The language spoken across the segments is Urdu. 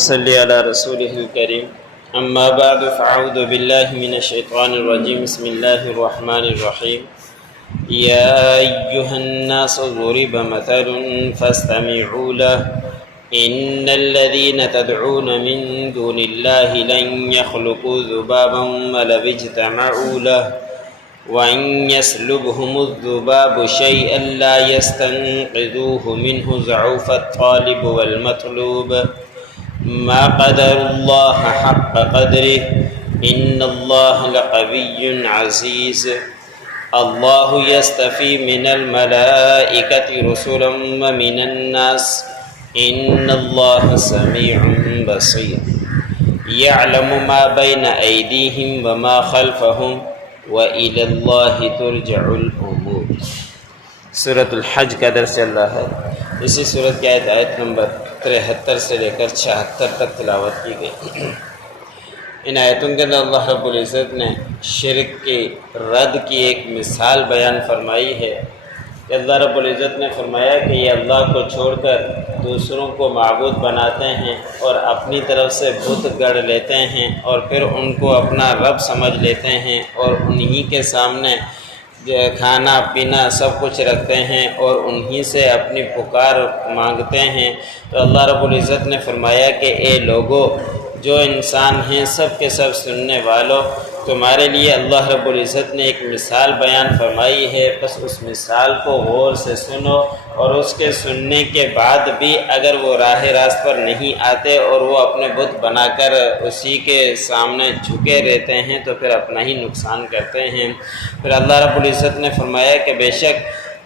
صل على رسوله الكريم اما بعد فاعوذ بالله من الشيطان الرجيم بسم الله الرحمن الرحيم يا أيها الناس ضرب مثل فاستمعوا له إن الذين تدعون من دون الله لن يخلقوا ذبابا ولو اجتمعوا له وإن يسلبهم الذباب شيئا لا يستنقذوه منه ضعف الطالب والمطلوب ما قدر الله حق قدره إن الله لقوي عزيز الله يستفي من الملائكة رسلا ومن الناس إن الله سميع بصير يعلم ما بين أيديهم وما خلفهم وإلى الله ترجع الأمور۔ سورۃ الحج کا درس چل رہا ہے۔ اسی سورت کی آیت نمبر 73 سے لے کر 76 تک تلاوت کی گئی۔ ان آیتوں کے اندر اللہ رب العزت نے شرک کی رد کی ایک مثال بیان فرمائی ہے کہ اللہ رب العزت نے فرمایا کہ یہ اللہ کو چھوڑ کر دوسروں کو معبود بناتے ہیں اور اپنی طرف سے بت گڑھ لیتے ہیں اور پھر ان کو اپنا رب سمجھ لیتے ہیں اور انہی کے سامنے کھانا پینا سب کچھ رکھتے ہیں اور انہی سے اپنی پکار مانگتے ہیں۔ تو اللہ رب العزت نے فرمایا کہ اے لوگو جو انسان ہیں سب کے سب سننے والوں، تمہارے لیے اللہ رب العزت نے ایک مثال بیان فرمائی ہے، بس اس مثال کو غور سے سنو، اور اس کے سننے کے بعد بھی اگر وہ راہ راست پر نہیں آتے اور وہ اپنے بت بنا کر اسی کے سامنے جھکے رہتے ہیں تو پھر اپنا ہی نقصان کرتے ہیں۔ پھر اللہ رب العزت نے فرمایا کہ بے شک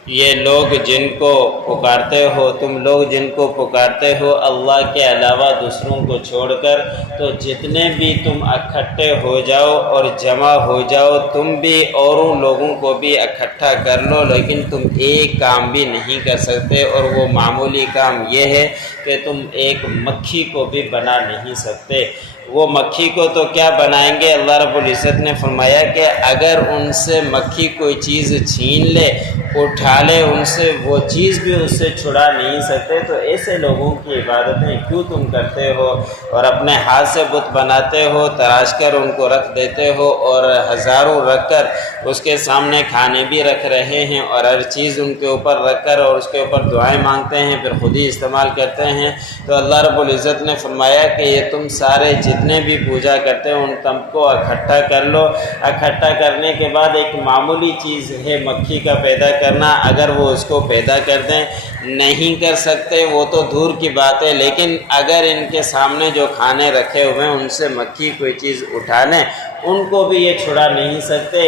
یہ لوگ جن کو پکارتے ہو، تم لوگ جن کو پکارتے ہو اللہ کے علاوہ دوسروں کو چھوڑ کر، تو جتنے بھی تم اکٹھے ہو جاؤ اور جمع ہو جاؤ، تم بھی اوروں لوگوں کو بھی اکٹھا کر لو، لیکن تم ایک کام بھی نہیں کر سکتے، اور وہ معمولی کام یہ ہے کہ تم ایک مکھی کو بھی بنا نہیں سکتے۔ وہ مکھی کو تو کیا بنائیں گے؟ اللہ رب العزت نے فرمایا کہ اگر ان سے مکھی کوئی چیز چھین لے، اٹھا لے، ان سے وہ چیز بھی اس سے چھڑا نہیں سکتے، تو ایسے لوگوں کی عبادتیں کیوں تم کرتے ہو اور اپنے ہاتھ سے بت بناتے ہو، تراش کر ان کو رکھ دیتے ہو، اور ہزاروں رکھ کر اس کے سامنے کھانے بھی رکھ رہے ہیں اور ہر چیز ان کے اوپر رکھ کر اور اس کے اوپر دعائیں مانگتے ہیں، پھر خود ہی استعمال کرتے ہیں۔ تو اللہ رب العزت نے فرمایا کہ یہ تم سارے جتنے بھی پوجا کرتے ہیں ان تم کو اکٹھا کر لو۔ اکٹھا کرنے کے بعد ایک معمولی چیز ہے مکھی کا پیدا کرنا، اگر وہ اس کو پیدا کر دیں، نہیں کر سکتے وہ تو دور کی بات ہے، لیکن اگر ان کے سامنے جو کھانے رکھے ہوئے ہیں ان سے مکھی کوئی چیز اٹھا لیں، ان کو بھی یہ چھڑا نہیں سکتے۔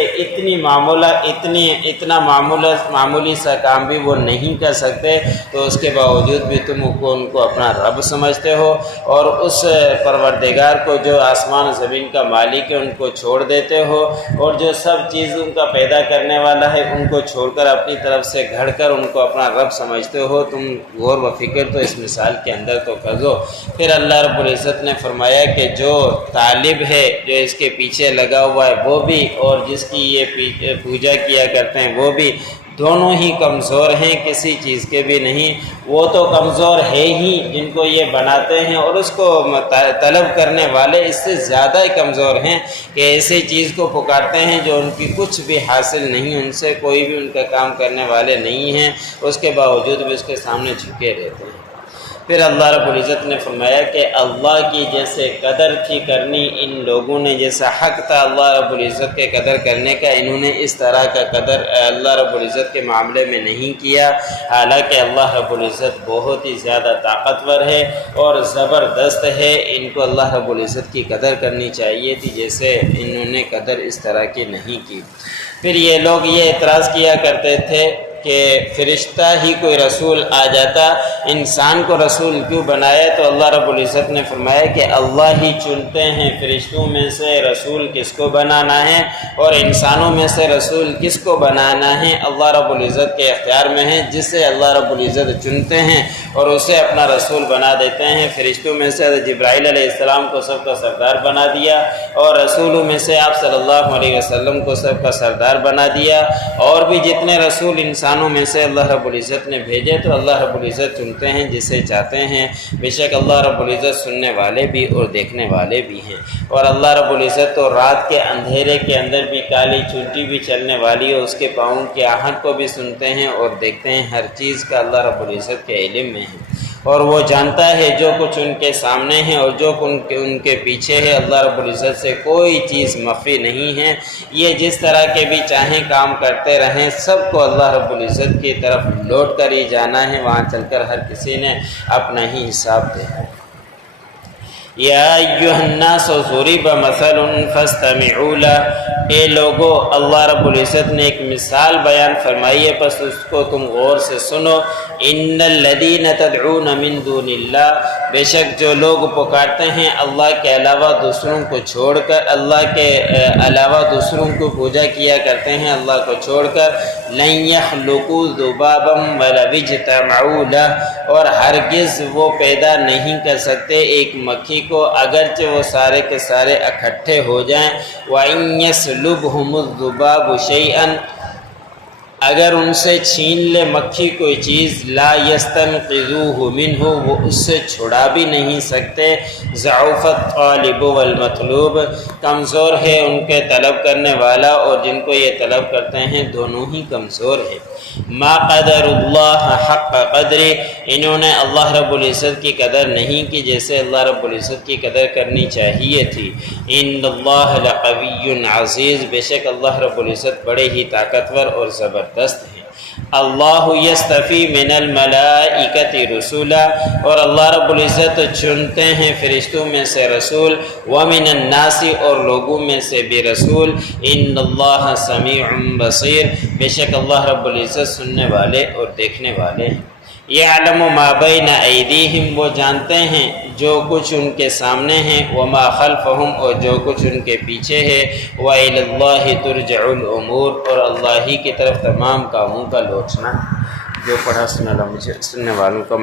اتنا معمولی سا کام بھی وہ نہیں کر سکتے، تو اس کے باوجود بھی تم ان کو اپنا رب سمجھتے ہو، اور اس پروردگار کو جو آسمان و زمین کا مالک ہے ان کو چھوڑ دیتے ہو، اور جو سب چیزوں کا پیدا کرنے والا ہے ان کو چھوڑ کر اپنی طرف سے گھڑ کر ان کو اپنا رب سمجھتے ہو۔ تم غور و فکر تو اس مثال کے اندر تو کر دو۔ پھر اللہ رب العزت نے فرمایا کہ جو طالب ہے جو اس کے پیچھے لگا ہوا ہے وہ بھی، اور جس کی یہ پوجا کیا کرتے ہیں وہ بھی، دونوں ہی کمزور ہیں، کسی چیز کے بھی نہیں۔ وہ تو کمزور ہے ہی جن کو یہ بناتے ہیں، اور اس کو طلب کرنے والے اس سے زیادہ ہی کمزور ہیں کہ ایسی چیز کو پکارتے ہیں جو ان کی کچھ بھی حاصل نہیں، ان سے کوئی بھی ان کا کام کرنے والے نہیں ہیں، اس کے باوجود بھی اس کے سامنے جھکے رہتے ہیں۔ پھر اللہ رب العزت نے فرمایا کہ اللہ کی جیسے قدر تھی کرنی ان لوگوں نے، جیسا حق تھا اللہ رب العزت کے قدر کرنے کا، انہوں نے اس طرح کا قدر اللہ رب العزت کے معاملے میں نہیں کیا، حالانکہ اللہ رب العزت بہت ہی زیادہ طاقتور ہے اور زبردست ہے۔ ان کو اللہ رب العزت کی قدر کرنی چاہیے تھی، جیسے انہوں نے قدر اس طرح کی نہیں کی۔ پھر یہ لوگ یہ اعتراض کیا کرتے تھے کہ فرشتہ ہی کوئی رسول آ جاتا، انسان کو رسول کیوں بنایا؟ تو اللہ رب العزت نے فرمایا کہ اللہ ہی چنتے ہیں فرشتوں میں سے رسول کس کو بنانا ہے اور انسانوں میں سے رسول کس کو بنانا ہے، اللہ رب العزت کے اختیار میں ہے۔ جسے اللہ رب العزت چنتے ہیں اور اسے اپنا رسول بنا دیتے ہیں۔ فرشتوں میں سے حضرت جبرائیل علیہ السلام کو سب کا سردار بنا دیا، اور رسولوں میں سے آپ صلی اللہ علیہ وسلم کو سب کا سردار بنا دیا، اور بھی جتنے رسول انسان انسانوں میں سے اللہ رب العزت نے بھیجے تو اللہ رب العزت چنتے ہیں جسے چاہتے ہیں۔ بے شک اللہ رب العزت سننے والے بھی اور دیکھنے والے بھی ہیں۔ اور اللہ رب العزت تو رات کے اندھیرے کے اندر بھی کالی چونٹی بھی چلنے والی ہے، اس کے پاؤں کی آہٹ کو بھی سنتے ہیں اور دیکھتے ہیں، ہر چیز کا اللہ رب العزت کے علم میں ہے۔ اور وہ جانتا ہے جو کچھ ان کے سامنے ہے اور جو ان کے پیچھے ہے، اللہ رب العزت سے کوئی چیز مخفی نہیں ہے۔ یہ جس طرح کے بھی چاہیں کام کرتے رہیں، سب کو اللہ رب العزت کی طرف لوٹ کر ہی جانا ہے، وہاں چل کر ہر کسی نے اپنا ہی حساب دینا ہے۔ یا ایھا الناس ضرب مثل فاستمعوا له، اے لوگو اللہ رب العزت نے ایک مثال بیان فرمائی ہے، پس اس کو تم غور سے سنو۔ ان الذین تدعون من دون اللہ، بے شک جو لوگ پکارتے ہیں اللہ کے علاوہ دوسروں کو چھوڑ کر، اللہ کے علاوہ دوسروں کو پوجا کیا کرتے ہیں اللہ کو چھوڑ کر، لن یخلقوا ذبابا ولو اجتمعوا لہ، اور ہرگز وہ پیدا نہیں کر سکتے ایک مکھی کو اگرچہ وہ سارے کے سارے اکٹھے ہو جائیں۔ وَإِن يَسْلُبْهُمُ الذُّبَابُ شَيْئًا، اگر ان سے چھین لے مکھی کوئی چیز، لا يَسْتَنْقِذُوهُ مِنْهُ، وہ اس سے چھڑا بھی نہیں سکتے۔ ضعف الطالب والمطلوب، کمزور ہے ان کے طلب کرنے والا اور جن کو یہ طلب کرتے ہیں، دونوں ہی کمزور ہیں۔ ما قدر اللہ حق قدر، انہوں نے اللہ رب العزت کی قدر نہیں کی جیسے اللہ رب العزت کی قدر کرنی چاہیے تھی۔ ان اللہ لقوی عزیز، بے شک اللہ رب العزت بڑے ہی طاقتور اور زبردست ہیں۔ اللہ یصطفی من الملائکۃ رسولا، اور اللہ رب العزت چنتے ہیں فرشتوں میں سے رسول، ومن الناس، اور لوگوں میں سے بھی رسول۔ ان اللہ سمیع بصیر، بے شک اللہ رب العزت سننے والے اور دیکھنے والے ہیں۔ یعلم ما بین ایدیہم، وہ جانتے ہیں جو کچھ ان کے سامنے ہیں، وما خلفہم، اور جو کچھ ان کے پیچھے ہے، وإلی اللہ ترجع الامور، اور اللہ ہی کی طرف تمام کاموں کا لوٹنا۔ جو پڑھا سنا مجھے سننے والوں کا